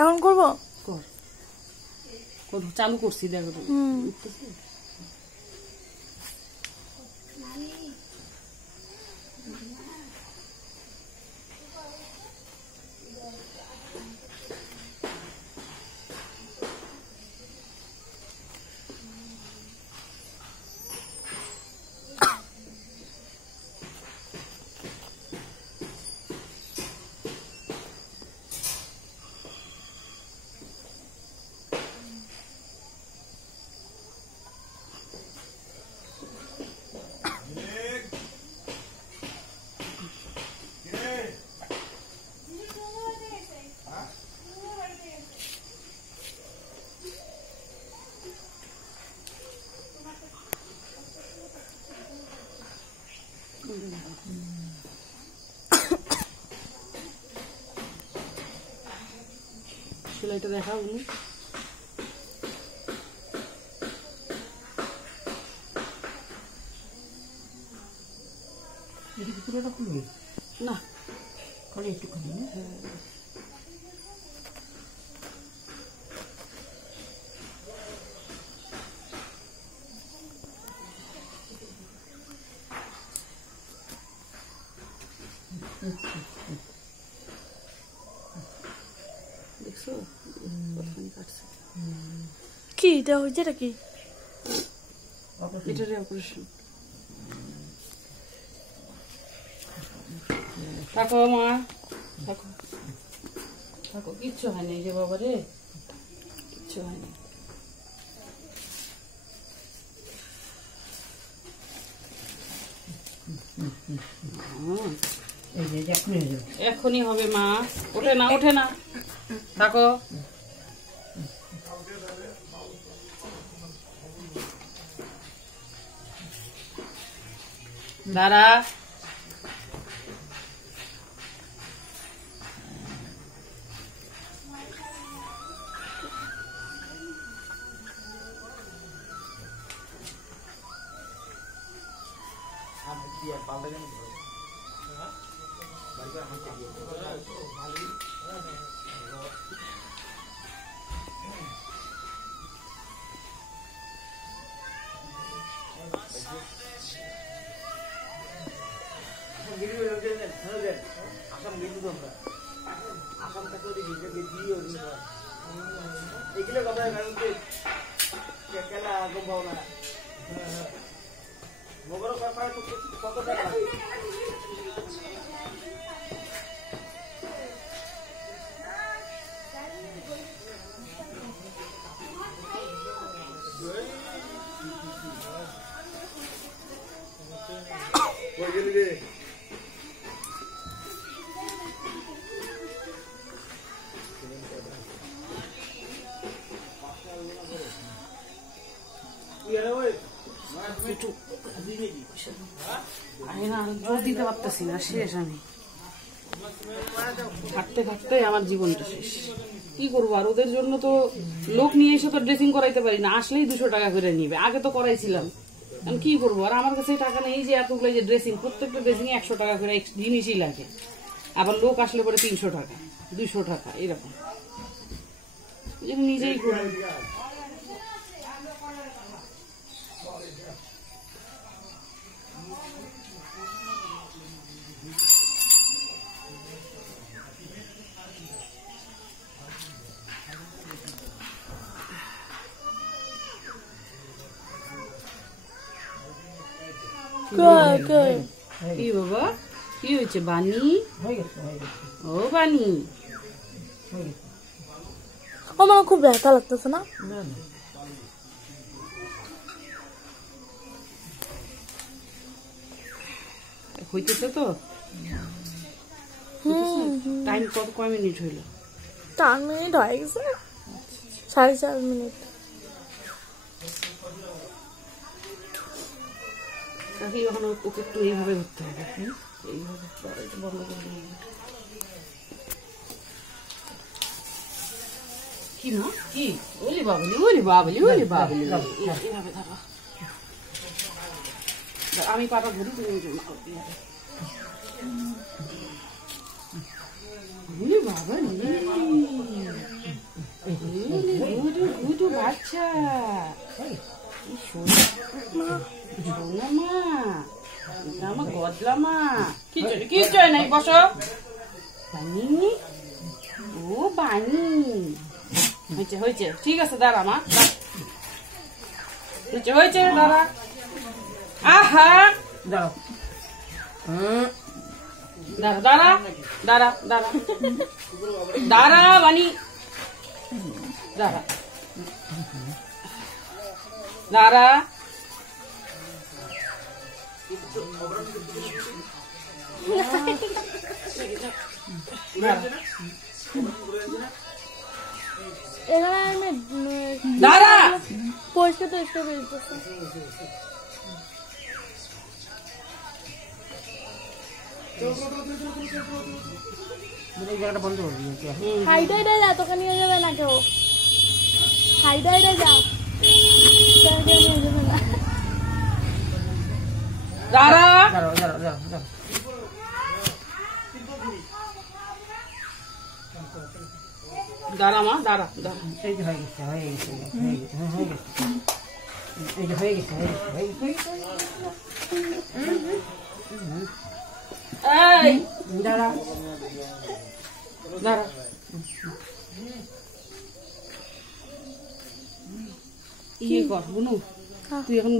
এখন করবো, কর চালু করছি দেখো। সেলাইটা দেখা উনি পুরোটা খুলবে না, খালি একটুখানি। দেখছো কতখানি কাটছে। কি এটা হয়েছে? এটা কি? এটারই অপারেশন। থাকো মা, থাকো থাকো, কিচ্ছু হয়নি যে বাবা রে, কিচ্ছু হয়নি। এখনই হবে মা, ওঠে না ওঠে না, থাকো। দাঁড়া, জোর দিতে পারতেছি না, শেষ আমি খাটতে খাটতে আমার জীবনটা শেষ। কি করবো আর, ওদের জন্য তো লোক নিয়ে এসে তো ড্রেসিং করাইতে পারি না, আসলেই 200 টাকা করে নিবে। আগে তো করাইছিলাম, আমি কি করবো আর, আমার কাছে টাকা নেই যে এতগুলো যে ড্রেসিং, প্রত্যেকটা ড্রেসিং 100 টাকা করে জিনিসই লাগে। আবার লোক আসলে পরে 300 টাকা 200 টাকা এরকম, নিজেই করি। কি বাবা, কি হয়েছে বানি? ও বানি, আমার খুব ব্যথা লাগতেছে না? হইতেছে তো। টাইম কয় মিনিট হইল? 4 মিনিট হয়ে গেছে, 4.5 মিনিট। এখন ওকে একটু এইভাবে ধরতে হবে, এইভাবে বন্ধ করে দিই। কি না কি ওলি বাবলি, ওলি বাবলি, ওলি বাবলি, এইভাবে ধরো। আমি পাটা ধরি, তুমি ওলি বাবা। আচ্ছা শোনো মা, এটা আমার গদলা মা। কি চাই নাই বসো। বানি, ও বানি, হয়েছে ঠিক আছে, দাঁড়া মা, হয়েছে দাঁড়া। আহা দাঁড়াও। দাঁড়া দাঁড়া দাঁড়া দাঁড়া বানি, দাঁড়া দাঁড়া। দাঁড়া পরিষ্কার টরিষ্কার বেরোতেছে। এই জায়গাটা বন্ধ করে দিয়েছি। হাইডাই এতটা নিয়ে যাবে না কেউ, হাইডাই যাও, নিয়ে যাবে না। দাঁড়া দাঁড়াও দাঁড়াও দাঁড়াও দাঁড়াও। দাঁড়া মা, দাঁড়া দাঁড়া। এই যে হয়ে গেছে হয়ে গেছে হয়ে গেছে হয়ে গেছে, এই যে হয়ে গেছে হয়ে গেছে হয়ে গেছে। এই দাঁড়া দাঁড়া, ইয়ে কর বুনু, তুই এখন